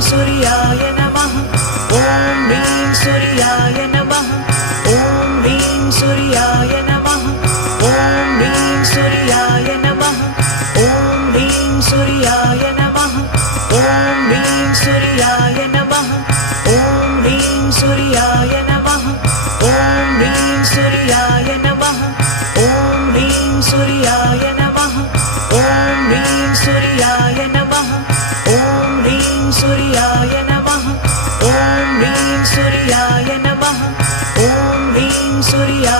सूर्याय नमः ॐ ह्रीं सूर्याय नमः ॐ ह्रीं सूर्याय नमः ॐ ह्रीं सूर्याय नमः ॐ ह्रीं सूर्याय नमः ॐ ह्रीं सूर्याय नमः ॐ ह्रीं सूर्याय नमः ॐ ह्रीं सूर्याय नमः ॐ ह्रीं सूर्याय नमः ॐ ह्रीं सूर्याय नमः ॐ ह्रीं सूर्याय नमः ॐ ह्रीं सूर्याय नमः ॐ ह्रीं सूर्याय